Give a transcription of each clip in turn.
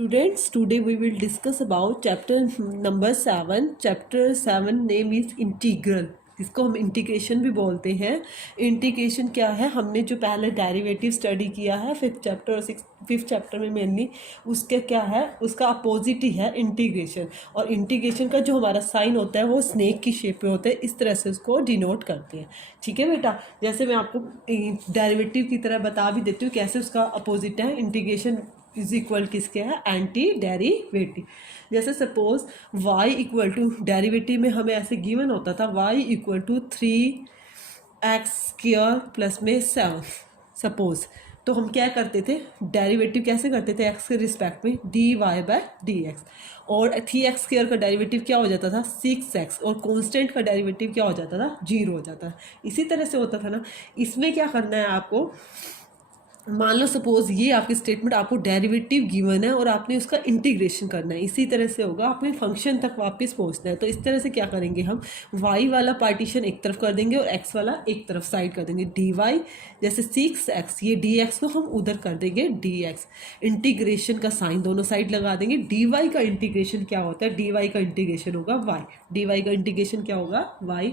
Students, today we will discuss about chapter number 7. Chapter 7 name is integral. इसको हम integration भी बोलते हैं. इंटीग्रेशन क्या है, हमने जो पहले डेरिवेटिव स्टडी किया है फिफ्थ चैप्टर में मेनली, उसके क्या है, उसका अपोजिट ही है इंटीग्रेशन. और इंटीग्रेशन का जो हमारा साइन होता है वो स्नेक की शेप में होता है, इस तरह से उसको डिनोट करते हैं. ठीक है बेटा, जैसे मैं आपको डेरिवेटिव की तरह बता भी देती हूँ कैसे उसका अपोजिट है. इंटीग्रेशन इज इक्वल किसके है, एंटी डेरिवेटिव. जैसे suppose y equal to derivative में हमें ऐसे गिवन होता था y equal to 3x² plus में 7 सपोज. तो हम क्या करते थे, डेरिवेटिव कैसे करते थे, x के रिस्पेक्ट में dy/dx. और 3x² का डेरिवेटिव क्या हो जाता था 6x, और कांस्टेंट का डेरिवेटिव क्या हो जाता था 0 हो जाता है. इसी तरह से होता था ना. इसमें क्या करना है आपको, मान लो सपोज ये आपकी स्टेटमेंट, आपको डेरिवेटिव गिवन है और आपने उसका इंटीग्रेशन करना है. इसी तरह से होगा, आपने फंक्शन तक वापस पहुंचना है. तो इस तरह से क्या करेंगे, हम y वाला पार्टीशन एक तरफ कर देंगे और x वाला एक तरफ साइड कर देंगे. dy जैसे 6x, ये dx को हम उधर कर देंगे dx. इंटीग्रेशन का साइन दोनों साइड लगा देंगे. dy का इंटीग्रेशन क्या होता है, dy का इंटीग्रेशन होगा y. dy का इंटीग्रेशन क्या होगा y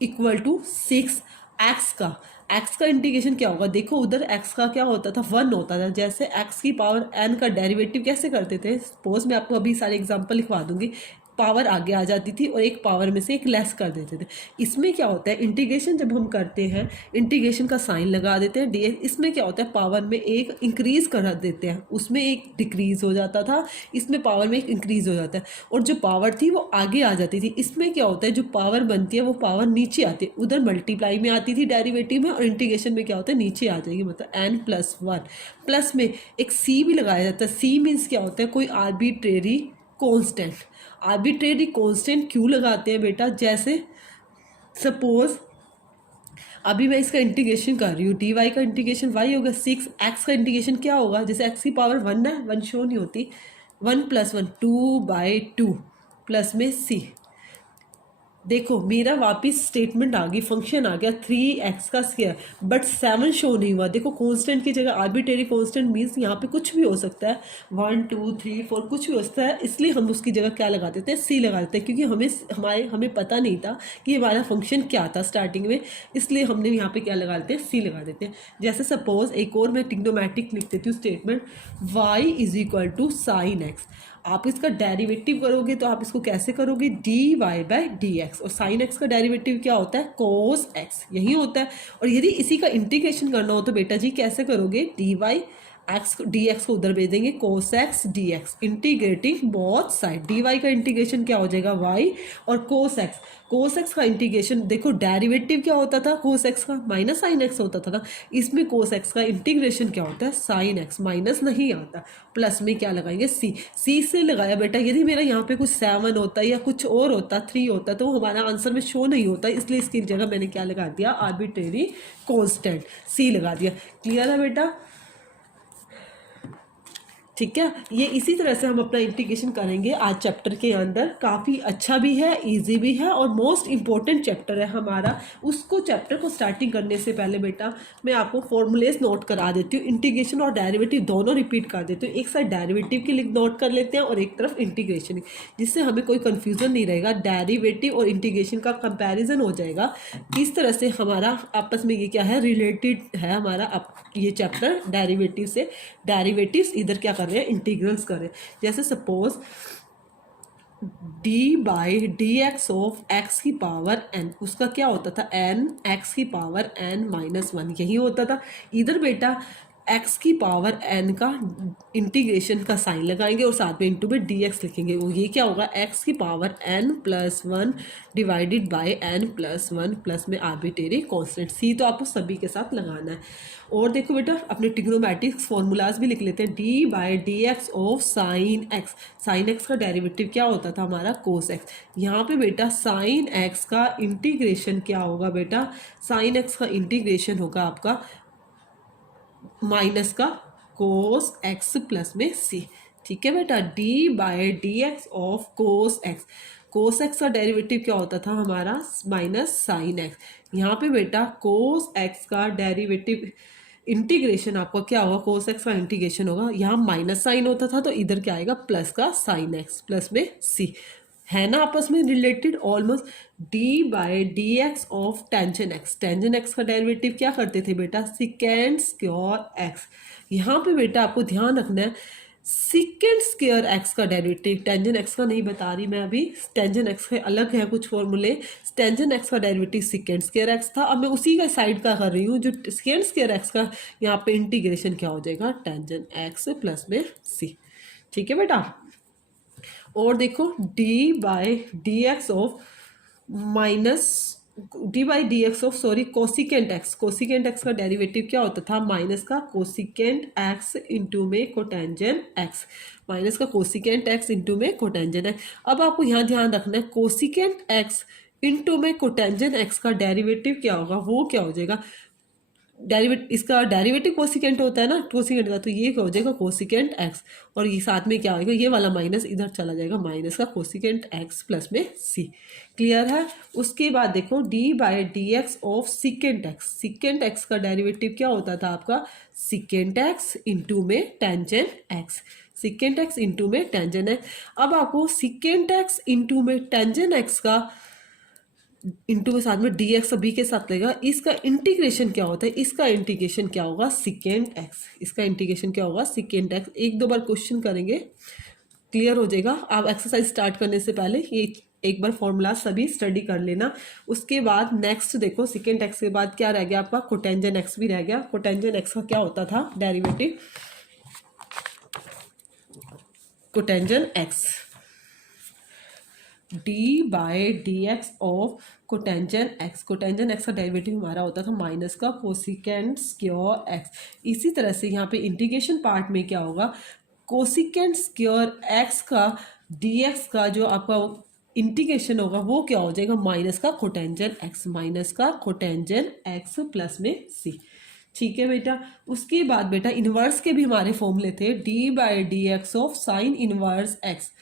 इक्वल टू 6x का. x का इंटीग्रेशन क्या होगा, देखो उधर x का क्या होता था 1 होता था. जैसे x की पावर n का डेरिवेटिव कैसे करते थे, सपोज मैं आपको अभी सारे एग्जांपल लिखवा दूंगी. पावर आगे आ जाती थी और एक पावर में से एक लेस कर देते थे. इसमें क्या होता है, इंटीग्रेशन जब हम करते हैं इंटीग्रेशन का साइन लगा देते हैं dx. इसमें क्या होता है, पावर में एक इंक्रीज कर देते हैं, उसमें एक डिक्रीज हो जाता था, इसमें पावर में एक इंक्रीज हो जाता है. और जो पावर थी वो आगे आ जाती थी. इसमें क्या होता है, जो पावर बनती है वो पावर नीचे आती है. उधर मल्टीप्लाई में आती थी डेरिवेटिव में, और इंटीग्रेशन में क्या होता है नीचे आ जाएगी, मतलब n+1 प्लस में एक c भी लगाया जाता है. c मीन्स क्या होता है, कोई आर्बिट्रेरी कॉन्स्टेंट. आर्बिट्रेरी कॉन्स्टेंट क्यों लगाते हैं बेटा, जैसे सपोज अभी मैं इसका इंटीग्रेशन कर रही हूँ, dy का इंटीग्रेशन y होगा, 6x का इंटीग्रेशन क्या होगा, जैसे x की पावर 1 है, 1 शो नहीं होती, 1+1 2/2 प्लस में c. देखो मेरा वापस स्टेटमेंट आ गई, फंक्शन आ गया 3x का स्क्वायर, बट 7 शो नहीं हुआ. देखो कांस्टेंट की जगह आर्बिट्रेरी कांस्टेंट मीन्स यहाँ पे कुछ भी हो सकता है, 1 2 3 4 कुछ भी हो सकता है. इसलिए हम उसकी जगह क्या लगा देते हैं, c लगा देते हैं, क्योंकि हमें पता नहीं था कि हमारा फंक्शन क्या था स्टार्टिंग में. इसलिए हमने यहाँ पे क्या लगा देते हैं, c लगा देते हैं. जैसे सपोज एक और मैं ट्रिग्नोमेट्रिक लिख देती हूँ statement, y is equal to sine x. आप इसका डेरिवेटिव करोगे तो आप इसको कैसे करोगे, dy/dx. और साइन एक्स का डेरिवेटिव क्या होता है, कोस एक्स, यही होता है. और यदि इसी का इंटीग्रेशन करना हो तो बेटा जी कैसे करोगे, dy/dx को उधर भेज देंगे, cos x dx, integrating both side. dy का इंटीग्रेशन क्या हो जाएगा y, और कोस एक्स का इंटीग्रेशन, देखो डेरिवेटिव क्या होता था कोस एक्स का, माइनस साइन एक्स होता था ना. इसमें कोस एक्स का इंटीग्रेशन क्या होता है, साइन एक्स, माइनस नहीं आता. प्लस में क्या लगाएंगे, सी से लगाया बेटा. यदि मेरा यहाँ पे कुछ 7 होता या कुछ और होता, 3 होता, तो हमारा आंसर में शो नहीं होता. इसलिए इसकी जगह मैंने क्या लगा दिया, आर्बिट्रेरी कांस्टेंट सी लगा दिया. क्लियर है बेटा, ठीक है. ये इसी तरह से हम अपना इंटीग्रेशन करेंगे आज चैप्टर के अंदर. काफ़ी अच्छा भी है, इजी भी है, और मोस्ट इंपॉर्टेंट चैप्टर है हमारा. उसको चैप्टर को स्टार्टिंग करने से पहले बेटा मैं आपको फॉर्मूलेस नोट करा देती हूँ. इंटीग्रेशन और डेरिवेटिव दोनों रिपीट कर देती हूँ. एक साइड डेरिवेटिव के लिए नोट कर लेते हैं और एक तरफ इंटीग्रेशन, जिससे हमें कोई कन्फ्यूज़न नहीं रहेगा. डेरिवेटिव और इंटीग्रेशन का कंपेरिजन हो जाएगा. इस तरह से हमारा आपस में ये क्या है, रिलेटेड है हमारा ये चैप्टर डेरिवेटिव से. डेरिवेटिव्स इधर क्या कर रहे हैं, इंटीग्रल्स कर रहे हैं. जैसे सपोज d/dx ऑफ x की पावर n, उसका क्या होता था, n x की पावर n-1, यही होता था. इधर बेटा x की पावर n का इंटीग्रेशन का साइन लगाएंगे और साथ में इंटू में dx लिखेंगे. वो ये क्या होगा, x की power n+1 divided by n+1 plus में आर्बिट्रेरी कांस्टेंट. c तो आपको सभी के साथ लगाना है. और देखो बेटा अपने ट्रिग्नोमेट्रिक्स फॉर्मूलाज भी लिख लेते हैं. d/dx of sine x. Sine x का डेरिवेटिव क्या होता था हमारा, कोस एक्स. यहाँ पे बेटा साइन एक्स का इंटीग्रेशन क्या होगा बेटा, साइन एक्स का इंटीग्रेशन होगा आपका माइनस का कोस एक्स प्लस में सी. ठीक है बेटा, d/dx of cos x. Cos x का डेरिवेटिव क्या होता था हमारा, माइनस साइन एक्स. यहाँ पे बेटा कोस एक्स का डेरिवेटिव इंटीग्रेशन आपका क्या होगा, कोस एक्स का इंटीग्रेशन होगा, यहाँ माइनस साइन होता था तो इधर क्या आएगा, प्लस का साइन एक्स प्लस में सी, है ना आपस में related almost. D by d x of tangent x, tangent x का डेरिवेटिव क्या करते थे बेटा, सिकेंड स्क्वायर एक्स। यहाँ पे बेटा आपको ध्यान रखना है सिकेंड स्क्वायर एक्स का डेरिवेटिव, टेंजन एक्स का नहीं बता रही मैं अभी, टेंजन एक्स के अलग है कुछ फॉर्मूले। टेंजन एक्स का डेरिवेटिव सिकेंड स्क्वायर एक्स था, अब मैं उसी का साइड का कर रही हूँ, जो सिकेंड स्क्वायर एक्स का यहाँ पे इंटीग्रेशन क्या हो जाएगा, टेंजन एक्स प्लस में सी। ठीक है बेटा। और देखो D by d x of minus D by d x of sorry cosecant x, cosecant x का डेरिवेटिव क्या होता था, माइनस का कोसिकेंट एक्स इंटू में कोटेंजन एक्स, माइनस का कोसिकेंट एक्स इंटू में कोटेंजन एक्स। अब आपको यहाँ ध्यान रखना है कोसिकेंट एक्स इंटू में कोटेंजन एक्स का डेरिवेटिव क्या होगा, वो क्या हो जाएगा, इसका डेरिवेटिव कोसिकेंट होता है ना कोसिकेंट का, तो ये क्या हो जाएगा कोसिकेंट एक्स, और ये साथ में क्या होगा, ये वाला माइनस इधर चला जाएगा, माइनस का कोसिकेंट एक्स प्लस में सी। क्लियर है। उसके बाद देखो D by d x of secant x, secant x का डेरिवेटिव क्या होता था आपका, सिकेंट एक्स इंटू में tangent x, secant x into में टेंजन एक्स। अब आपको सिकेंट एक्स इंटू में टेंजन एक्स का इंटू में साथ में डी एक्स बी के साथ लगेगा, इसका इंटीग्रेशन क्या होता है, इसका इंटीग्रेशन क्या होगा, सिकेंट एक्स, इसका इंटीग्रेशन क्या होगा, सिकेंट एक्स। एक दो बार क्वेश्चन करेंगे, क्लियर हो जाएगा। आप एक्सरसाइज स्टार्ट करने से पहले ये एक बार फॉर्मूला सभी स्टडी कर लेना। उसके बाद नेक्स्ट देखो सिकेंट एक्स के बाद क्या रह गया आपका, कोटेंजन एक्स भी रह गया। कोटेंजन एक्स का क्या होता था derivative, cotangent x d by d x of cotangent x, cotangent x का डेरिवेटिव हमारा होता था माइनस का कोसिकेंट स्क्वायर एक्स। इसी तरह से यहाँ पे इंटीग्रेशन पार्ट में क्या होगा, कोसिकेंट स्क्वायर एक्स का डी एक्स का जो आपका इंटीग्रेशन होगा वो क्या हो जाएगा, माइनस का कोटेंजन एक्स, माइनस का कोटेंजन एक्स प्लस में सी। ठीक है बेटा। उसके बाद बेटा इनवर्स के भी हमारे फॉर्मूले थे, D by d x of sine inverse x,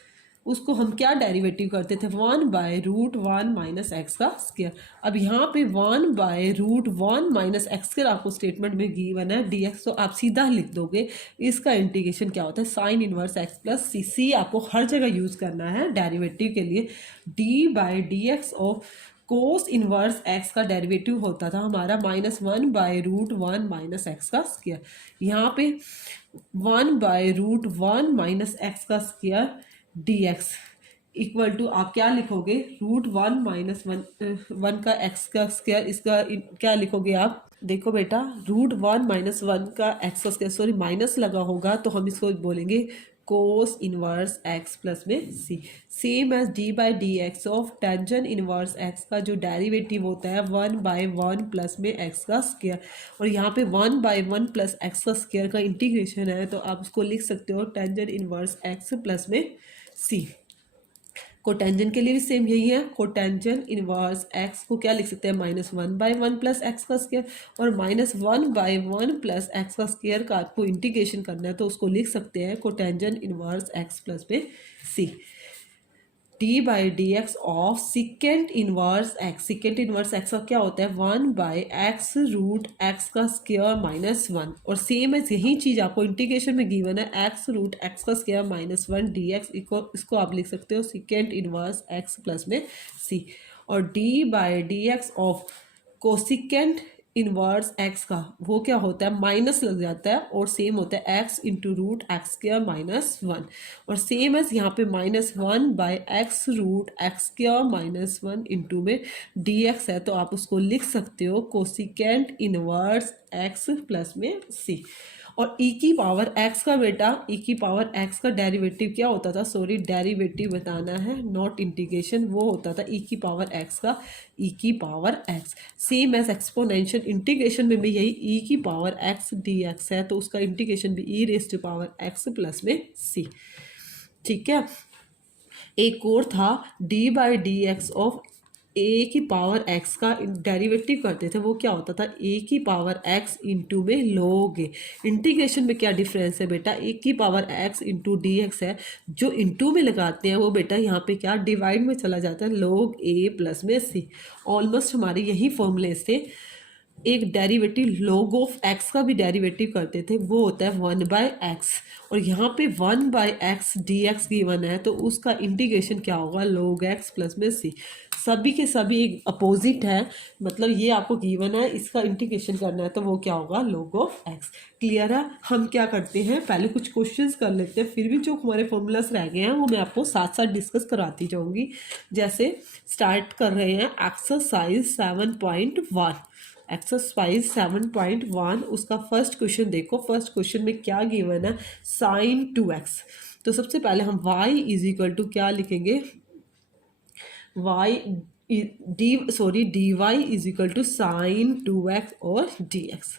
उसको हम क्या डेरिवेटिव करते थे, 1/√1 माइनस एक्स का स्क्वायर। अब यहाँ पे 1/√1 माइनस एक्स स्क्वायर आपको स्टेटमेंट में गिवन है डी एक्स, तो आप सीधा लिख दोगे इसका इंटीग्रेशन क्या होता है, साइन इनवर्स एक्स प्लस सी। सी आपको हर जगह यूज करना है डेरिवेटिव के लिए। D by d x of cos inverse x का डेरिवेटिव होता था हमारा -1/√1 माइनस एक्स का स्क्वायर। यहाँ पे 1/√1 माइनस एक्स का square d x equal to आप क्या लिखोगे, √1 माइनस वन का एक्स का स्क्वायर, इसका क्या लिखोगे आप, देखो बेटा √1 माइनस 1 का एक्स का स्क्वायर, सॉरी माइनस लगा होगा तो हम इसको बोलेंगे कोस इनवर्स एक्स प्लस में C. Same as d by d x of tangent inverse x का जो डेरिवेटिव होता है 1/1 प्लस में एक्स का स्क्वायर, और यहाँ पे 1/1 प्लस एक्स का स्क्वायर का इंटीग्रेशन है, तो आप उसको लिख सकते हो टेंजन इनवर्स एक्स प्लस में सी। कोटेंजन के लिए भी सेम यही है, कोटेंजन इनवर्स एक्स को क्या लिख सकते हैं, -1/1 प्लस एक्स का स्क्वायर, और -1/1 प्लस एक्स का स्क्वायर का आपको इंटीग्रेशन करना है तो उसको लिख सकते हैं कोटेंजन इनवर्स एक्स प्लस में C. D by d x of secant inverse x, secant inverse x का क्या होता है, 1/x√x का स्क्वायर -1, और सेम है यही चीज़ आपको इंटीग्रेशन में गिवन है x√x का स्क्वायर -1 dx, इसको आप लिख सकते हो सिकेंट इनवर्स एक्स प्लस में सी। और D by d x of cosecant inverse x का वो क्या होता है, माइनस लग जाता है, और सेम होता है x इंटू √x² -1, और सेम एज यहाँ पे -1/x√x² -1 इंटू में dx है, तो आप उसको लिख सकते हो कोसिकेंट इनवर्स x प्लस में c। और e की पावर x का बेटा, e की पावर x का डेरिवेटिव क्या होता था, सॉरी डेरिवेटिव बताना है नॉट इंटीग्रेशन, वो होता था e की पावर x का e की power x, same as exponential integration में भी यही e की पावर x dx है, तो उसका इंटीग्रेशन भी e⁻x प्लस में c। ठीक है। एक और था d by d x of a की पावर एक्स का डेरिवेटिव करते थे, वो क्या होता था, ए की पावर एक्स इंटू में log ए। इंटीग्रेशन में क्या डिफरेंस है बेटा, ए की power x into D x है, जो इंटू में लगाते हैं वो बेटा यहाँ पे क्या डिवाइड में चला जाता है log ए प्लस में सी। ऑलमोस्ट हमारे यही फॉर्मूले थे एक डेरिवेटिव log ऑफ x का भी डेरिवेटिव करते थे, वो होता है 1/x। और यहाँ पे 1/x dx गिवन है, तो उसका इंटीग्रेशन क्या होगा, log x प्लस में c। सभी के सभी एक अपोजिट है, मतलब ये आपको गिवन है, इसका इंटीग्रेशन करना है, तो वो क्या होगा, log ऑफ x। क्लियर है। हम क्या करते हैं, पहले कुछ क्वेश्चंस कर लेते हैं, फिर भी जो हमारे फॉर्मूलास रह गए हैं वो मैं आपको साथ साथ डिस्कस कराती जाऊंगी। जैसे स्टार्ट कर रहे हैं एक्सरसाइज 7.1। एक्सरसाइज 7.1 उसका फर्स्ट क्वेश्चन देखो। फर्स्ट क्वेश्चन में क्या गिवन है, साइन 2x। तो सबसे पहले हम y इज इक्वल टू क्या लिखेंगे, y d y is equal to sine 2x और dx।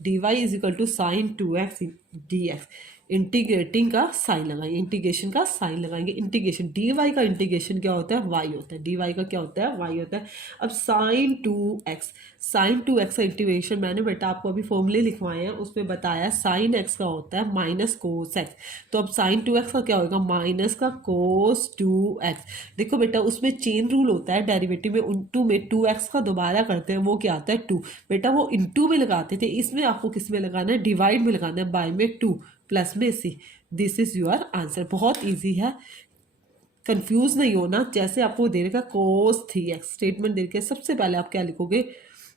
D y is equal to sine 2x dx। Integrating का साइन लगाएंगे, इंटीग्रेशन का साइन लगाएंगे। इंटीग्रेशन डी वाई का इंटीग्रेशन क्या होता है, वाई होता है। डी वाई का क्या होता है, वाई होता है। अब साइन 2x, साइन 2x का इंटीग्रेशन मैंने बेटा आपको अभी फॉर्मूले लिखवाए हैं, उसमें बताया साइन x का होता है माइनस कोस x। तो अब साइन 2x का क्या होगा, माइनस का कोस 2x। देखो बेटा उसमें चेन रूल होता है, डेरिवेटिव में इंटू में 2x का दोबारा करते हैं, वो क्या आता है 2। बेटा वो इंटू में लगाते थे, इसमें आपको किस में लगाना है, डिवाइड में लगाना है, बाय में 2 प्लस में c। This is your answer. बहुत ईजी है, कंफ्यूज नहीं होना। जैसे आपको दे रखा कोस 3x स्टेटमेंट दे रखा है, सबसे पहले आप क्या लिखोगे,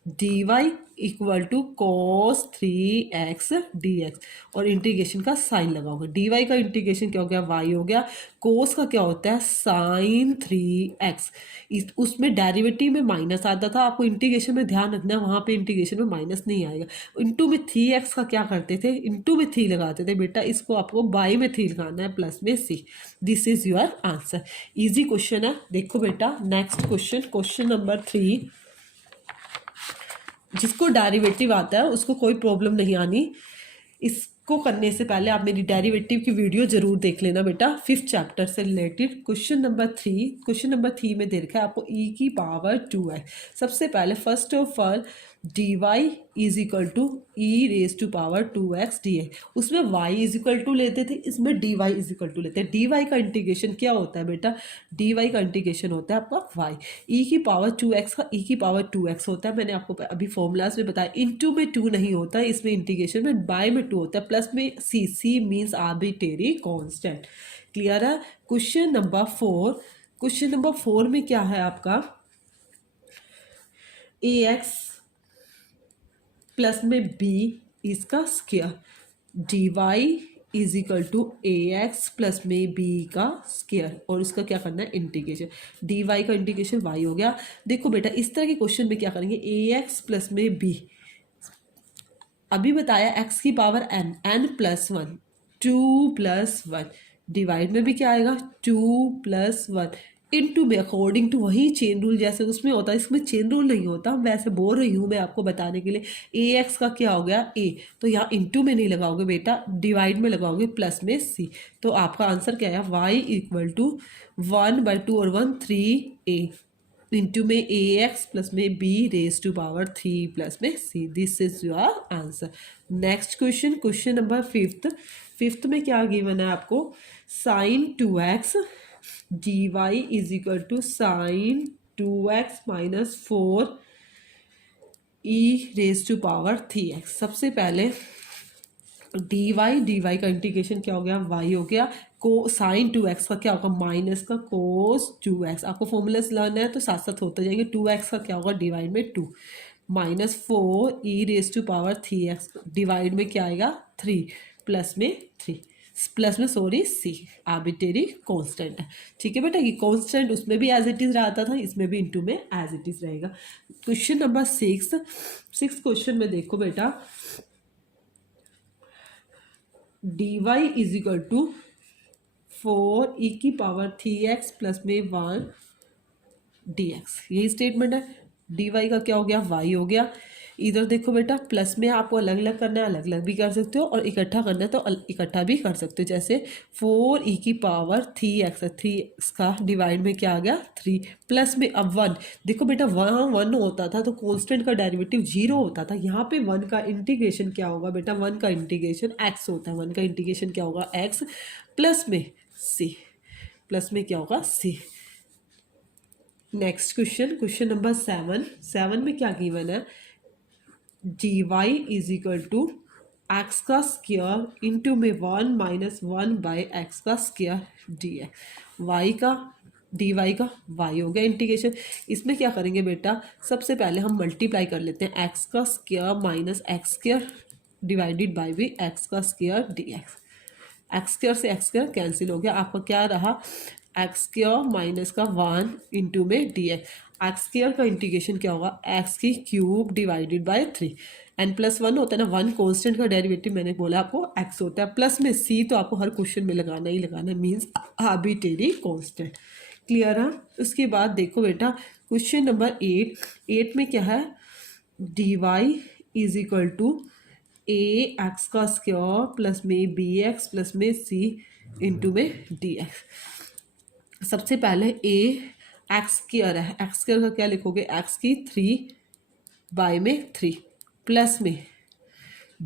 d y equal to cos 3x dx और इंटीग्रेशन का साइन लगाओगे। डी वाई का इंटीग्रेशन क्या हो गया, y हो गया। कोस का क्या होता है, साइन 3x। उसमें डेरिवेटिव में माइनस आता था, आपको इंटीग्रेशन में ध्यान रखना है, वहाँ पे इंटीग्रेशन में माइनस नहीं आएगा। इंटू में 3x का क्या करते थे, इंटू में 3 लगाते थे। बेटा इसको आपको बाई में 3 लगाना है, प्लस में c। This is your answer. Easy question है। देखो बेटा नेक्स्ट क्वेश्चन, क्वेश्चन नंबर 3। जिसको डेरिवेटिव आता है उसको कोई प्रॉब्लम नहीं आनी। इसको करने से पहले आप मेरी डेरिवेटिव की वीडियो जरूर देख लेना बेटा, 5th चैप्टर से related. Question number 3, question number 3 में दे रखा है आपको e की पावर 2 है। सबसे पहले first of all d y is equal to e raise to power 2x dx। उसमें y इज इक्वल टू लेते थे, इसमें d y is equal to लेते हैं। डी वाई का इंटीग्रेशन क्या होता है बेटा, डी वाई का इंटीग्रेशन होता है आपका y। ई की पावर 2x का ई की पावर 2x होता है, मैंने आपको अभी फॉर्मूलाज में बताया। इंटू में 2 नहीं होता है, इसमें इंटीग्रेशन में बाय में 2 होता है, प्लस में c। c means arbitrary constant. Clear है। क्वेश्चन नंबर 4, क्वेश्चन नंबर 4 में क्या है आपका, ax प्लस में b इसका square, d y is equal to a x plus में बी का स्क्वायर, और इसका क्या करना है, इंटीग्रेशन। डी वाई का इंटीग्रेशन वाई हो गया। देखो बेटा इस तरह के क्वेश्चन में क्या करेंगे, ए एक्स प्लस में बी, अभी बताया x की power n plus 1, 2 plus 1, divide में भी क्या आएगा 2 प्लस 1, इनटू में अकॉर्डिंग टू वही चेन रूल जैसे उसमें होता है, इसमें चेन रूल नहीं होता, वैसे बोल रही हूँ मैं आपको बताने के लिए। ए एक्स का क्या हो गया a, तो यहाँ इंटू में नहीं लगाओगे बेटा, डिवाइड में लगाओगे, प्लस में c। तो आपका आंसर क्या है, y इक्वल टू 1/2 और 1 3a इंटू में ए एक्स प्लस में b raise to power 3 plus में C. This is your answer. Next question, question number 5th। 5th में क्या गिवन है आपको, sine 2x d y is equal to sine 2x minus 4 e raise to power 3x। सबसे पहले D y का integration क्या हो गया, वाई हो गया। को साइन 2x का क्या होगा, माइनस का कोस 2x। आपको फॉर्मूलास लर्न है तो साथ साथ होते जाएंगे। 2x का क्या होगा, डिवाइड में 2 minus 4 e raise to power 3x, divide में क्या आएगा 3 प्लस में 3 प्लस में सॉरी सी, आर्बिट्रेरी कांस्टेंट है। ठीक है बेटा, ये कांस्टेंट उसमें भी एज इट इज रहता था, इसमें भी इनटू में एज इट इज रहेगा। क्वेश्चन नंबर 6 क्वेश्चन में देखो बेटा, d y is equal to 4 e की पावर 3x प्लस में 1 dx, यही स्टेटमेंट है। डी वाई का क्या हो गया, y हो गया। इधर देखो बेटा प्लस में आपको अलग अलग करना है, अलग अलग भी कर सकते हो, और इकट्ठा करना है तो इकट्ठा भी कर सकते हो। जैसे 4 ई की पावर 3x, 3 का डिवाइड में क्या आ गया 3, प्लस में अब 1। देखो बेटा वहाँ 1 होता था तो कॉन्स्टेंट का डेरिवेटिव 0 होता था, यहाँ पे 1 का इंटीग्रेशन क्या होगा बेटा, 1 का इंटीग्रेशन x होता है, 1 का इंटीग्रेशन क्या होगा x, प्लस में c, प्लस में क्या होगा c। Next question, question number 7 में क्या गिवन है, d y is equal to x का स्क्वायर इंटू में 1 - 1/x का स्क्वायर डी एक्स, वाई का डी वाई का वाई हो गया इंटीग्रेशन। इसमें क्या करेंगे बेटा, सबसे पहले हम मल्टीप्लाई कर लेते हैं, एक्स का square minus x square divided by भी एक्स का square d x. X square से एक्स स्क्वायर कैंसिल हो गया, आपका क्या रहा, एक्स स्क्वायर माइनस का 1 इंटू में डी एक्स स्क्वायर का इंटीग्रेशन क्या होगा, एक्स की क्यूब डिवाइडेड बाय 3, n+1 होता है ना, 1 कांस्टेंट का डेरिवेटिव मैंने बोला आपको एक्स होता है, प्लस में सी तो आपको हर क्वेश्चन में लगाना ही लगाना, मीन्स आर्बिट्रेरी कांस्टेंट। क्लियर है। उसके बाद देखो बेटा क्वेश्चन नंबर 8 में क्या है, d y is equal to a x का स्क्वायर प्लस में बी एक्स प्लस में सी इंटू में डी एक्स। सबसे पहले ए एक्स स्क्वायर है, एक्स स्क्वायर का क्या लिखोगे, एक्स की 3/3 प्लस में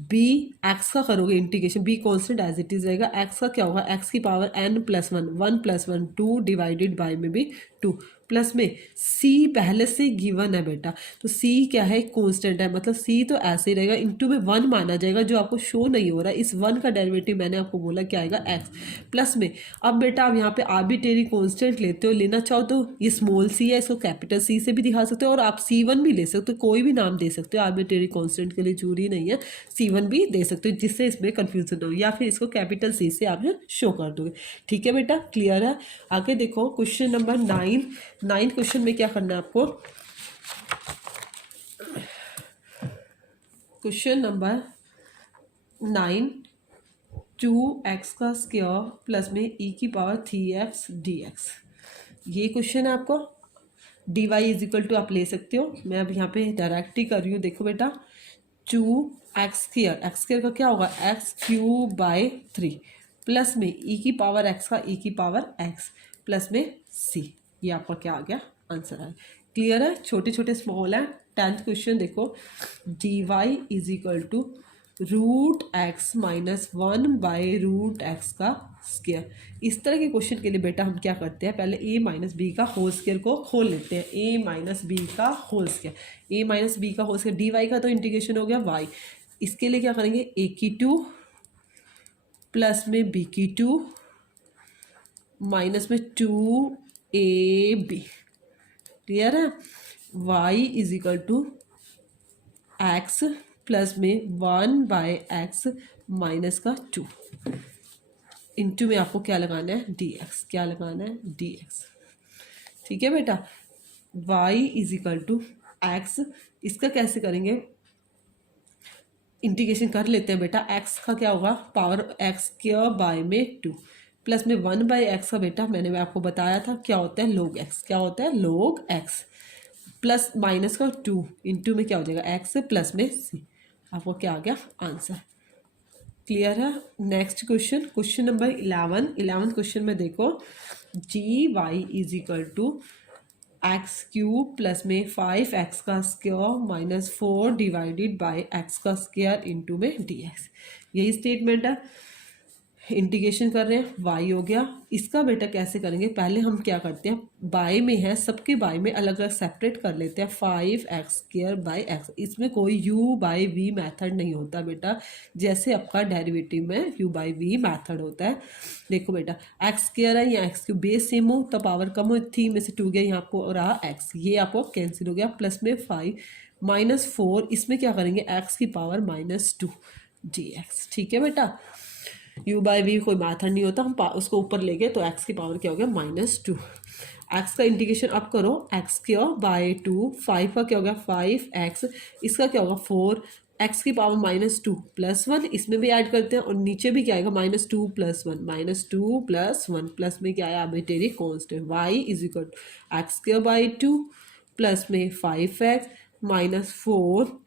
बी एक्स का करोगे integration, b constant as it is रहेगा, एक्स का क्या होगा, एक्स की पावर n+1, 1+1 2 डिवाइडेड बाय में भी 2 प्लस में सी पहले से गिवन है बेटा, तो सी क्या है, कांस्टेंट है, मतलब सी तो ऐसे ही रहेगा, इंटू में 1 माना जाएगा जो आपको शो नहीं हो रहा है, इस 1 का डेरिवेटिव मैंने आपको बोला क्या आएगा एक्स प्लस में। अब बेटा आप यहाँ पे आर्बिट्रेरी कांस्टेंट लेते हो, लेना चाहो तो ये स्मॉल सी है, इसको कैपिटल सी से भी दिखा सकते हो, और आप C1 भी ले सकते हो, कोई भी नाम दे सकते हो, आर्बिट्रेरी कांस्टेंट के लिए जरूरी नहीं है, C1 भी दे सकते हो, जिससे इसमें कन्फ्यूजन हो, या फिर इसको कैपिटल सी से आप शो कर दोगे। ठीक है बेटा, क्लियर है। आगे देखो क्वेश्चन नंबर 9 क्वेश्चन में क्या करना है आपको, क्वेश्चन नंबर 9 2x का स्क्वायर प्लस में e की पावर 3x dx, ये क्वेश्चन है आपको। D y is equal to आप ले सकते हो, मैं अब यहाँ पे डायरेक्ट ही कर रही हूँ। देखो बेटा 2x स्क्वायर का क्या होगा, x³/3 प्लस में e की पावर x का e की पावर x प्लस में c, ये आपका क्या आ गया, आंसर आया। क्लियर है, छोटे छोटे स्मॉल है। 10th क्वेश्चन देखो, d y is equal to √x - 1/√x का स्क्वायर। इस तरह के क्वेश्चन के लिए बेटा हम क्या करते हैं, पहले a - b का होल स्क्वायर को खोल लेते हैं, a - b का होल स्क्वायर, a - b का होल स्क्वायर, डी वाई का तो इंटीग्रेशन हो गया y, इसके लिए क्या करेंगे, a² प्लस में b² माइनस में 2ab। क्लियर है, y is equal to x plus में 1/x माइनस का 2 इंटू में आपको क्या लगाना है, dx, क्या लगाना है, dx। ठीक है बेटा, y is equal to x, इसका कैसे करेंगे, इंटीग्रेशन कर लेते हैं बेटा, x का क्या होगा, पावर x² प्लस में 1/x का बेटा मैंने आपको बताया था क्या होता है, log x, क्या होता है, log x प्लस माइनस का 2 इंटू में क्या हो जाएगा, x प्लस में c, आपको क्या आ गया, आंसर। क्लियर है। Next question, question number 11 question में देखो, g y is equal to x³ plus में 5x का स्क्वायर -4 डिवाइडेड बाय x का स्क्वायर इंटू में dx, यही स्टेटमेंट है। इंटीग्रेशन कर रहे हैं, y हो गया, इसका बेटा कैसे करेंगे, पहले हम क्या करते हैं, बाय में है, सबके बाय में अलग अलग सेपरेट कर लेते हैं, 5x²/x, इसमें कोई u/v मेथड नहीं होता बेटा, जैसे आपका डेरिवेटिव में u/v मेथड होता है। देखो बेटा x² है या x³ बेस सेम हो तो पावर कम हो, 3 में से 2 गया, यहाँ आपको रहा x, ये आपको कैंसिल हो गया, प्लस में 5 - 4, इसमें क्या करेंगे, x की पावर -2 dx। ठीक है बेटा, u/v कोई मेथड नहीं होता, हम उसको ऊपर ले गए तो x की पावर क्या हो गया, -2। x का इंटीग्रेशन अब करो, x²/2, 5 का क्या हो गया, 5x, इसका क्या होगा 4, x की पावर -2 प्लस 1, इसमें भी ऐड करते हैं, और नीचे भी क्या आएगा, -2 + 1, -2 + 1 प्लस में क्या है, arbitrary constant, y is equal to x²/2 plus में 5x -4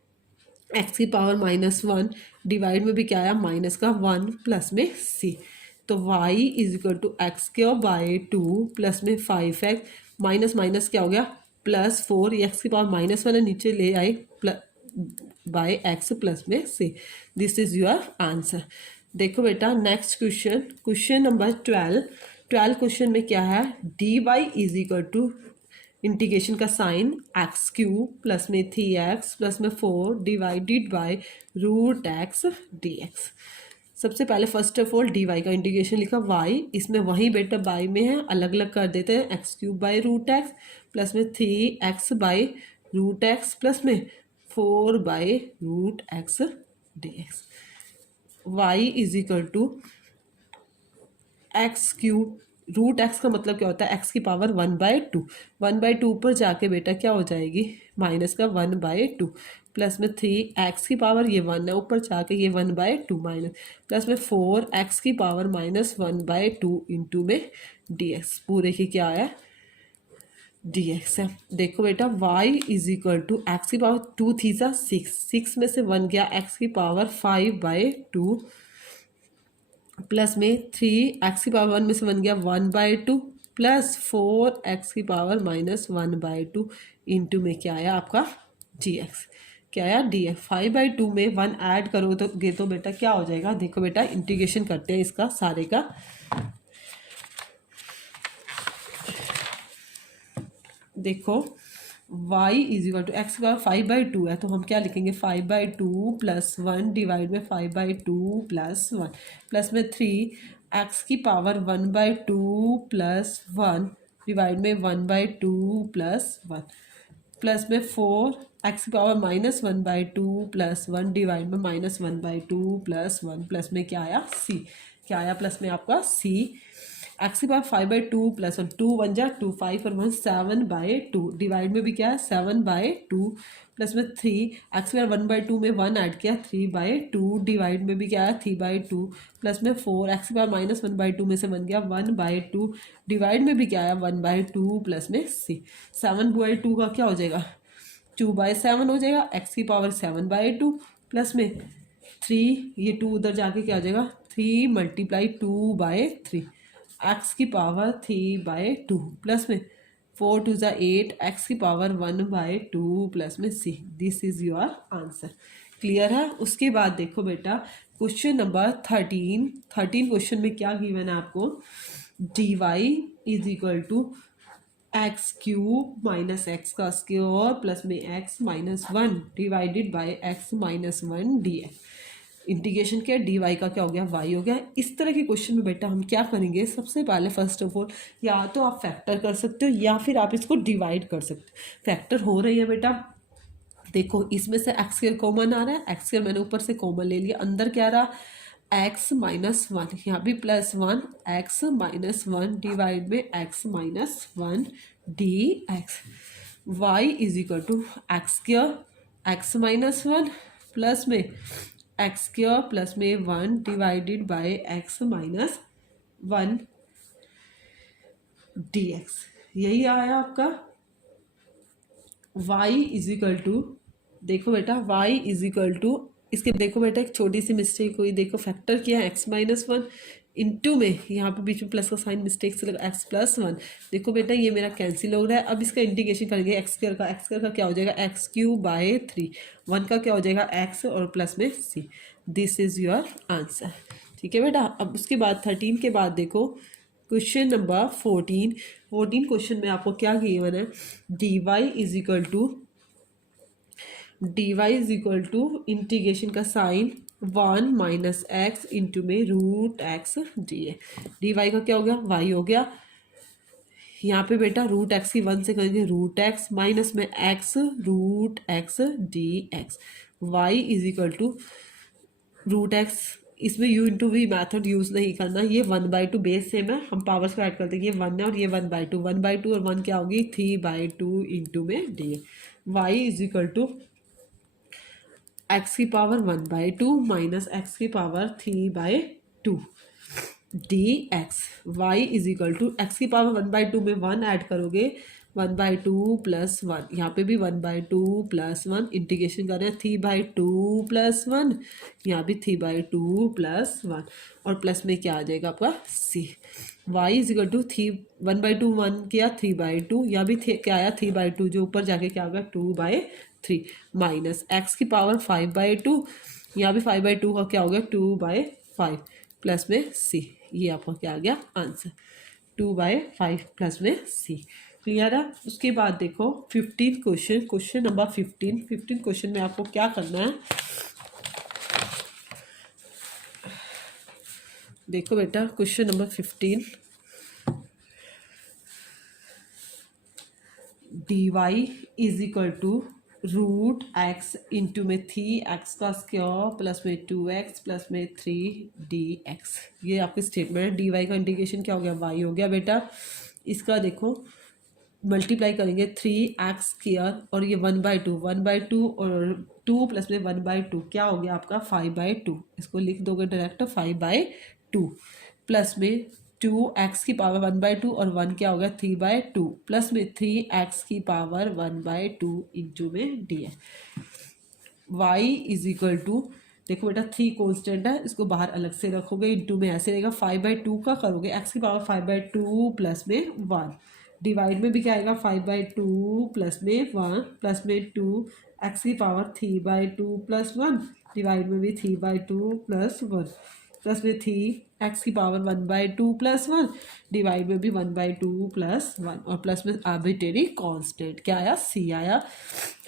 x की पावर -1 डिवाइड में भी क्या आया, माइनस का 1 प्लस में c, तो y is equal to x²/2 plus में 5x माइनस माइनस क्या हो गया, +4, x की पावर -1 है, नीचे ले आए बाय x प्लस में c, this is your answer. देखो बेटा next question, question number 12 question में क्या है, dy is equal to integration का साइन एक्स क्यूब प्लस में 3x प्लस में 4 divided by root x d x. सबसे पहले first of all d y का इंटीग्रेशन लिखा y, इसमें वही बेटा बाई में है, अलग अलग कर देते हैं। X cube by root x plus में 3x by root x plus में 4 by root x d x. Y is equal to x cube, root x का मतलब क्या होता है, एक्स की पावर 1/2, 1/2 ऊपर जाके बेटा क्या हो जाएगी, माइनस का 1/2 प्लस में 3x की पावर ये 1 है, ऊपर जाके ये 1/2 माइनस प्लस में 4x की पावर माइनस 1/2 इंटू में dx, पूरे की क्या है dx है। देखो बेटा y is equal to x की पावर 2 थी सा 6 में से 1 गया, x की पावर 5/2 प्लस में 3x की पावर 1 में से 1 गया 1/2 प्लस 4x की पावर माइनस 1/2 इंटू में क्या आया आपका dx, क्या आया dx। 5/2 में 1 ऐड करो तो बेटा क्या हो जाएगा, देखो बेटा इंटीग्रेशन करते हैं इसका सारे का। देखो y is equal to x का 5/2 है, तो हम क्या लिखेंगे 5/2 प्लस 1 डिवाइड में 5/2 प्लस 1 प्लस में 3x की पावर 1/2 प्लस 1 डिवाइड में 1/2 प्लस 1 प्लस में 4x की पावर माइनस 1/2 प्लस 1 डिवाइड में माइनस 1/2 प्लस 1 प्लस में क्या आया c, क्या आया प्लस में आपका c। एक्स की पावर 5/2 प्लस 1, 2 1 जा 2, 5 और 1 7/2 डिवाइड में भी क्या है 7/2 प्लस में 3 एक्स की पावर 1/2 में 1 ऐड किया 3/2 डिवाइड में भी क्या है 3/2 प्लस में 4 एक्स की पावर माइनस 1/2 में से 1 गया 1/2 डिवाइड में भी क्या है 1/2 प्लस में c। 7/2 का क्या हो जाएगा 2/7 हो जाएगा, एक्स की पावर 7/2 प्लस में 3, ये 2 उधर जाके क्या हो जाएगा 3 मल्टीप्लाई 2/3 एक्स की पावर 3/2 प्लस में 4 2 ज़ा 8 एक्स की पावर 1/2 प्लस में c। This is your answer. Clear है। उसके बाद देखो बेटा क्वेश्चन नंबर 13 क्वेश्चन में क्या गिवन है आपको, d y is equal to x cube minus x का स्क्वायर प्लस में x minus 1 divided by x minus 1 d x. Integration क्या डी वाई का क्या हो गया वाई हो गया। इस तरह के क्वेश्चन में बेटा हम क्या करेंगे, सबसे पहले फर्स्ट ऑफ ऑल या तो आप फैक्टर कर सकते हो या फिर आप इसको डिवाइड कर सकते हो। फैक्टर हो रही है बेटा, देखो इसमें से एक्स स्क्वायर कॉमन आ रहा है, एक्स स्क्वायर मैंने ऊपर से कॉमन ले लिया, अंदर क्या रहा एक्स माइनस 1, यहाँ भी प्लस 1 एक्स माइनस 1 डिवाइड में x minus 1 d x. Y is equal to x square x minus 1 plus में एक्स स्क्वायर प्लस में 1 divided by x minus 1 d x. यही आया आपका y इज इक्वल टू, देखो बेटा y इज इक्वल टू, इसके देखो बेटा एक छोटी सी मिस्टेक हुई, देखो फैक्टर किया है x माइनस 1 इंटू में यहाँ पे बीच में प्लस का साइन मिस्टेक से लगा x प्लस 1। देखो बेटा ये मेरा कैंसिल हो रहा है, अब इसका इंटीग्रेशन करेंगे एक्स स्क्वायर का क्या हो जाएगा एक्स क्यूब बाय 3, 1 का क्या हो जाएगा x और प्लस में c। This is your answer. ठीक है बेटा। अब उसके बाद 13 के बाद देखो क्वेश्चन नंबर 14 क्वेश्चन में आपको क्या गिवन है, d y is equal to integration का साइन 1 माइनस एक्स इंटू में root x d a. D y का क्या हो गया वाई हो गया, यहाँ पे बेटा रूट एक्स की 1 से करेंगे रूट एक्स माइनस में x root x d x. Y is equal to root x, इसमें u into v method use नहीं करना, ये 1/2 बेस सेम है, हम पावर्स को ऐड कर देंगे, ये 1 है और ये 1/2 और 1 क्या होगी 3/2 इंटू में d. Y is equal to x की पावर 1/2 माइनस एक्स की power 3/2 d x. Y is equal to x की पावर 1/2 में 1 ऐड करोगे 1/2 प्लस 1, यहाँ पे भी 1/2 प्लस 1 इंटीग्रेशन कर रहे हैं 3/2 प्लस 1, यहाँ भी 3/2 प्लस 1 और प्लस में क्या आ जाएगा आपका c। y is equal to 1/2 1 किया 3/2, यहाँ भी क्या आया 3/2 जो ऊपर जाके क्या होगा 2/3 माइनस एक्स की पावर 5/2, यहाँ भी 5/2 का क्या हो गया 2/5 प्लस में c। ये आपका क्या आ गया आंसर 2/5 प्लस में c। क्लियर है। उसके बाद देखो 15 क्वेश्चन, क्वेश्चन नंबर 15 क्वेश्चन में आपको क्या करना है, देखो बेटा question number 15, d y is equal to root x into में 3x का स्क्वायर प्लस में 2x प्लस में 3dx। ये आपके स्टेटमेंट है। डी वाई का इंटीग्रेशन क्या हो गया, y हो गया बेटा। इसका देखो मल्टीप्लाई करेंगे 3x स्क्वायर और ये 1/2 और 2 प्लस में 1/2 क्या हो गया आपका 5/2। इसको लिख दोगे डायरेक्ट 5/2 प्लस में 2x की पावर 1/2 और 1 क्या हो गया 3/2 प्लस में 3x की पावर 1/2 इंटू में डी है। y इज इक्वल टू, देखो बेटा 3 कॉन्स्टेंट है, इसको बाहर अलग से रखोगे, इंटू में ऐसे रहेगा 5/2 का करोगे x की पावर 5/2 प्लस में 1, डिवाइड में भी क्या आएगा 5/2 प्लस में 1 प्लस में 2 x की पावर 3/2 प्लस 1, डिवाइड में भी 3/2 प्लस 1 प्लस में 3x की पावर 1/2 प्लस 1, डिवाइड में भी 1/2 प्लस 1 और प्लस में आर्बिट्रेरी कांस्टेंट क्या आया c आया।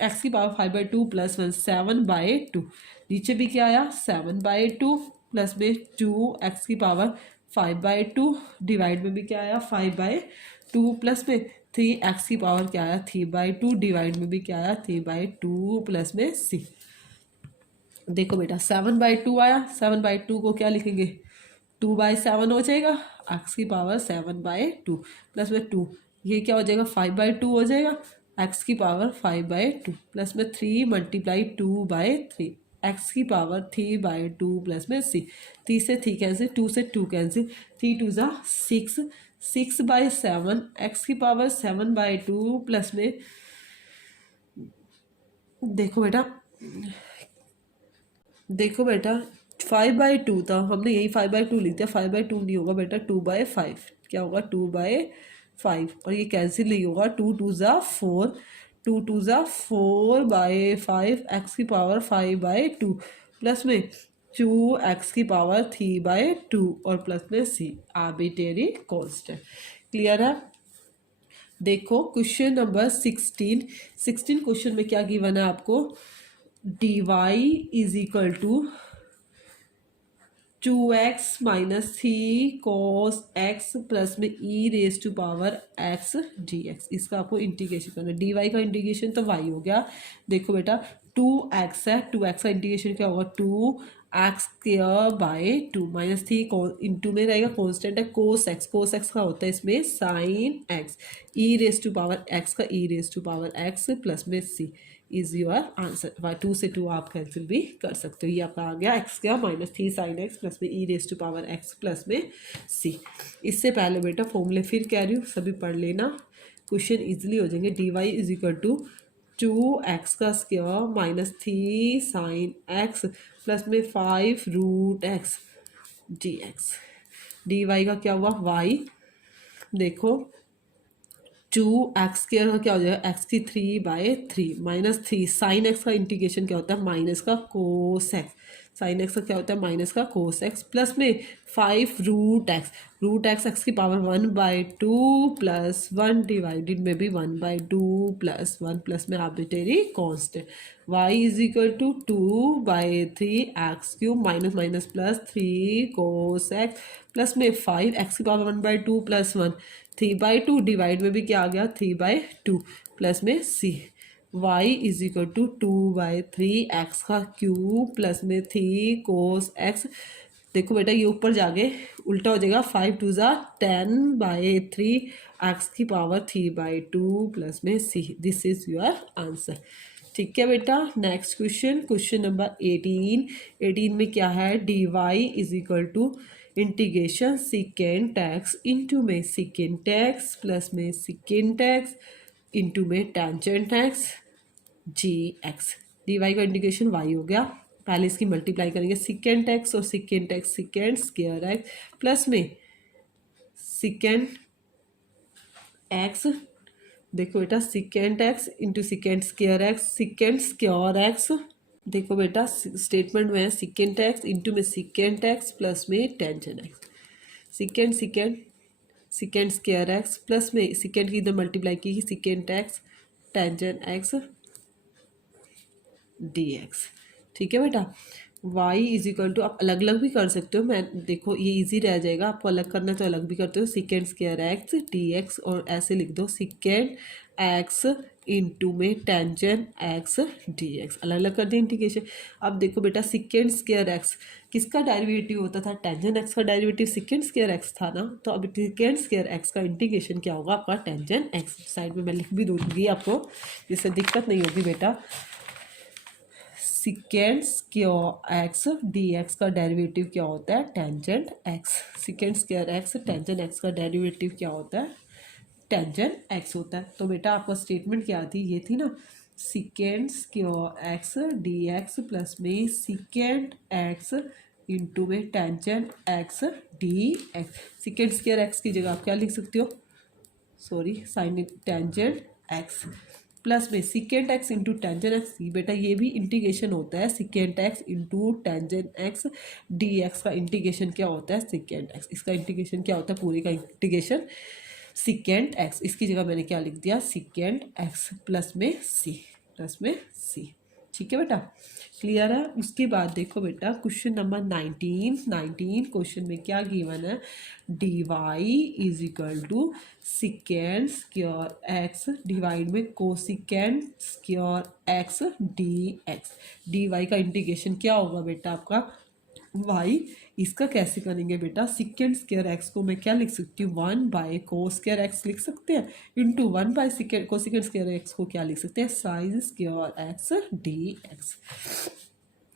x की पावर 5/2 प्लस 1 7/2, नीचे भी क्या आया 7/2 प्लस में 2x की पावर 5/2, डिवाइड में भी क्या आया 5/2 प्लस में 3x की पावर क्या आया 3/2, डिवाइड में भी क्या आया 3/2 प्लस में c। देखो बेटा 7/2 आया, 7/2 को क्या लिखेंगे 2/7 हो जाएगा, x की पावर 7/2 प्लस में 2, ये क्या हो जाएगा 5/2 हो जाएगा, x की पावर 5/2 प्लस में 3 मल्टीप्लाई 2/3, x की पावर 3/2 प्लस में c। 3 से 3 कैंसिल, 2 से 2 कैंसिल, 3 2 ज़ा 6, 6/7 x की पावर 7/2 प्लस में, देखो बेटा देखो बेटा 5/2 था, हमने यही 5/2 लिख दिया, 5/2 नहीं होगा बेटा 2/5, क्या होगा 2/5 और ये कैंसिल नहीं होगा, 2 2 ज़ा 4, 2 2 ज़ा 4/5 एक्स की पावर 5/2 प्लस में 2x की पावर 3/2 और प्लस में c आर्बिट्रेरी कांस्टेंट। क्लियर है। देखो क्वेश्चन नंबर 16 क्वेश्चन में क्या गिवन है आपको, d y is equal to 2x minus 3 cos x plus में e raise to power x dx। इसका आपको इंटीग्रेशन करना है। डी वाई का इंटीग्रेशन तो y हो गया। देखो बेटा 2x है, 2x का इंटीग्रेशन क्या होगा 2x square by 2 minus 3 into में रहेगा कॉन्स्टेंट है cos x का होता है इसमें sin x, e raise to power x का e raise to power x plus में c इज योर आंसर। 2 से 2 आप कैंसिल भी कर सकते हो। ये आपका आ गया एक्स का माइनस 3 साइन एक्स प्लस में e raise to power x plus में सी। इससे पहले बेटा फॉर्मूले फिर कह रही हूँ, सभी पढ़ लेना, क्वेश्चन इजीली हो जाएंगे। D y is equal to 2x का square minus 3 sine x plus में 5 root x d x. D y का क्या हुआ y, देखो 2x स्क्वायर का क्या हो जाएगा x की 3/3 माइनस 3 साइन x का इंटीग्रेशन क्या होता है माइनस का कोस x, साइन x का क्या होता है माइनस का कोस x प्लस में 5 रूट एक्स एक्स की पावर 1/2 प्लस 1 डिवाइडेड में भी 1/2 प्लस 1 प्लस में arbitrary constant y is equal to 2/3 x cube minus minus plus 3 cos x plus में 5 एक्स की पावर 1/2 प्लस 1 3/2 डिवाइड में भी क्या आ गया 3/2 प्लस में c। y is equal to 2/3 x का क्यूब प्लस में 3 कोस x। देखो बेटा ये ऊपर जाके उल्टा हो जाएगा 5 2 ज़ा 10/3 एक्स की पावर 3/2 प्लस में c। This is your answer. ठीक है बेटा। नेक्स्ट क्वेश्चन, क्वेश्चन नंबर 18 में क्या है, d y is equal to integration secant x into में सिकेंट एक्स प्लस में सिकेंट एक्स इंटू में tangent x d x. D y का इंटीग्रेशन वाई हो गया, पहले इसकी मल्टीप्लाई करेंगे सिकेंट एक्स और secant x secant square x plus में सिकेंट एक्स, देखो बेटा secant x into secant square x secant square x. देखो बेटा स्टेटमेंट में है सिकेंट एक्स इंटू में सिकेंट एक्स प्लस में tangent x. Secant secant square x plus में सिकेंड की इधर मल्टीप्लाई की secant x tangent x d x. ठीक है बेटा। y इज इक्वल टू आप अलग अलग भी कर सकते हो, मैं देखो ये इजी रह जाएगा, आपको अलग करना तो अलग भी करते हो, secant square x d x और ऐसे लिख दो सिकेंड एक्स इंटू में टेंजेंट एक्स डी एक्स, अलग अलग कर दिया इंटीग्रेशन। अब देखो बेटा सिकेंड स्क्वायर एक्स किसका डेरिवेटिव होता था, टेंजेंट एक्स का डेरिवेटिव सिकेंड स्क्वायर एक्स था ना, तो अब सिकेंड स्क्वायर एक्स का इंटीग्रेशन क्या होगा आपका टेंजेंट एक्स। साइड में मैं लिख भी दूंगी आपको, जिससे दिक्कत नहीं होगी बेटा। Secant square x d x का डेरिवेटिव क्या होता है tangent x. Secant square x tangent x का डेरिवेटिव क्या होता है टेंजेंट एक्स होता है। तो बेटा आपका स्टेटमेंट क्या थी, ये थी ना, secant square x d x plus में सिकेंड एक्स इंटू में tangent x d x. Secant square x की जगह आप क्या लिख सकते हो, sorry sine tangent x plus में secant x into tangent x. बेटा ये भी इंटीग्रेशन होता है, secant x into tangent x d x का इंटीग्रेशन क्या होता है सिकेंट एक्स। इसका इंटीग्रेशन क्या होता है, पूरे का इंटीग्रेशन सिकेंट एक्स। इसकी जगह मैंने क्या लिख दिया सिकेंट एक्स प्लस में सी। ठीक है बेटा, क्लियर है। उसके बाद देखो बेटा क्वेश्चन नंबर 19 क्वेश्चन में क्या गिवन है, d y is equal to secant square x divide में cosecant square x d x. D y का इंटीग्रेशन क्या होगा बेटा आपका वाई। इसका कैसे करेंगे बेटा, सिकेंड स्क्वायर एक्स को मैं क्या लिख सकती हूँ 1 को स्क्वायर एक्स लिख सकते हैं, into 1 secant cosecant square x को क्या लिख सकते हैं sine square x d x.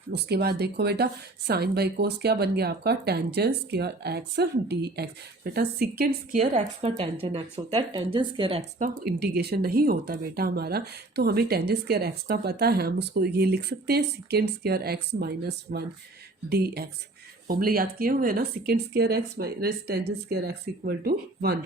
उसके बाद देखो बेटा साइन बाई कोस क्या बन गया आपका tangent square x d x. बेटा सिकेंड स्क्वायर एक्स का टेंजेंट एक्स होता है, टेंजेंट स्क्वायर एक्स का इंटीग्रेशन नहीं होता बेटा हमारा, तो हमें टेंजेंट स्क्वायर एक्स का पता है, हम उसको ये लिख सकते हैं secant square x minus 1 d x. फॉर्मूले याद किए हुए हैं ना, secant square x minus tangent square x equal to 1।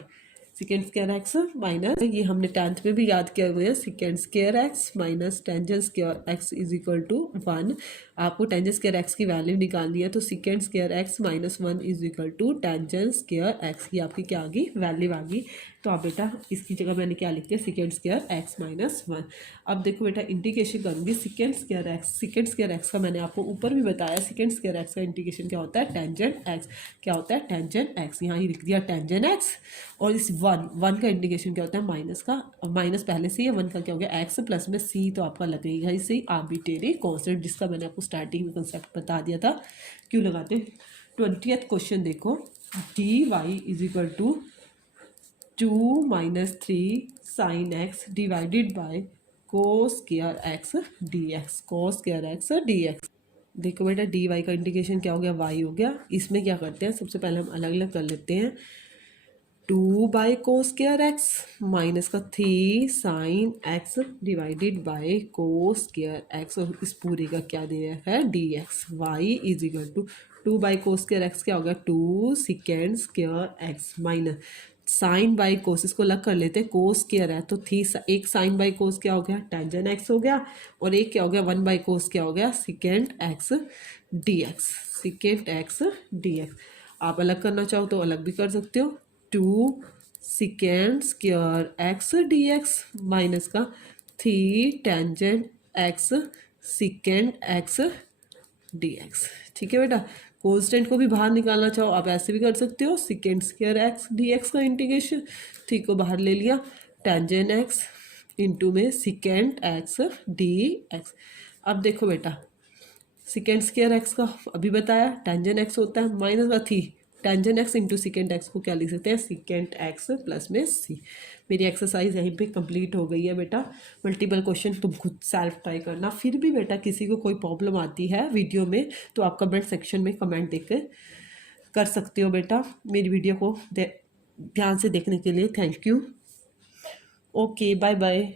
Secant square x minus ये हमने 10th में भी याद किए हुए हैं, secant square x minus tangent square x is equal to 1। आपको टेंजेंट स्क्वायर एक्स की वैल्यू निकालनी है, तो secant square x minus 1 is equal to tangent square x की आपकी क्या आ गई वैल्यू आ गई। तो आप बेटा इसकी जगह मैंने क्या लिख दिया सिकेंड स्क्वायर एक्स माइनस 1। अब देखो बेटा इंटीग्रेशन करूँगी सिकेंड स्क्वायर एक्स का मैंने आपको ऊपर भी बताया, सिकेंड स्क्वायर एक्स का इंटीग्रेशन क्या होता है टेंजेंट एक्स। क्या होता है टेंजेंट एक्स, यहाँ ही लिख दिया टेंजेंट एक्स। और इस वन का इंटीग्रेशन क्या होता है माइनस का, माइनस पहले से ही है, 1 का क्या हो गया एक्स प्लस में सी, तो आपका लगेगा इसे आर्बिट्रेरी कांस्टेंट, जिसका मैंने आपको स्टार्टिंग में कंसेप्ट बता दिया था क्यों लगाते। 20th क्वेश्चन देखो, d y is equal to 2 minus 3 sine x divided by cos square x d x, cos square x d x. देखो बेटा डी वाई का इंटीग्रेशन क्या हो गया वाई हो गया। इसमें क्या करते हैं, सबसे पहले हम अलग अलग कर लेते हैं, 2 कोस स्क्वायर एक्स माइनस का 3 sine x divided by cos square x, और इस पूरे का क्या दे रखा है d x. Y is equal to 2 cos square x क्या हो गया 2 secant square x minus sine by cos, इसको अलग कर लेते हैं, कोस स्क्वायर है तो थी एक साइन बाई कोस क्या हो गया टेंजेंट एक्स हो गया, और एक क्या हो गया 1 कोस क्या हो गया secant x d x, secant x d x. आप अलग करना चाहो तो अलग भी कर सकते हो, 2 secant square x d x minus का 3 tangent x secant x d x. ठीक है बेटा, कोंस्टेंट को भी बाहर निकालना चाहो आप ऐसे भी कर सकते हो, secant square x d x का इंटीग्रेशन, ठीक को बाहर ले लिया, टेंजेंट एक्स इंटू में सिकेंड एक्स डी एक्स। अब देखो बेटा सिकेंड स्क्वायर एक्स का अभी बताया टेंजेंट एक्स होता है माइनस का थी tangent x into secant x को क्या लिख सकते हैं सिकेंड एक्स प्लस में सी। मेरी एक्सरसाइज यहीं पे कंप्लीट हो गई है बेटा। मल्टीपल क्वेश्चन तुम खुद सेल्फ ट्राई करना, फिर भी बेटा किसी को कोई प्रॉब्लम आती है वीडियो में तो आप कमेंट सेक्शन में कमेंट देकर कर सकते हो बेटा। मेरी वीडियो को ध्यान से देखने के लिए thank you. Okay bye bye.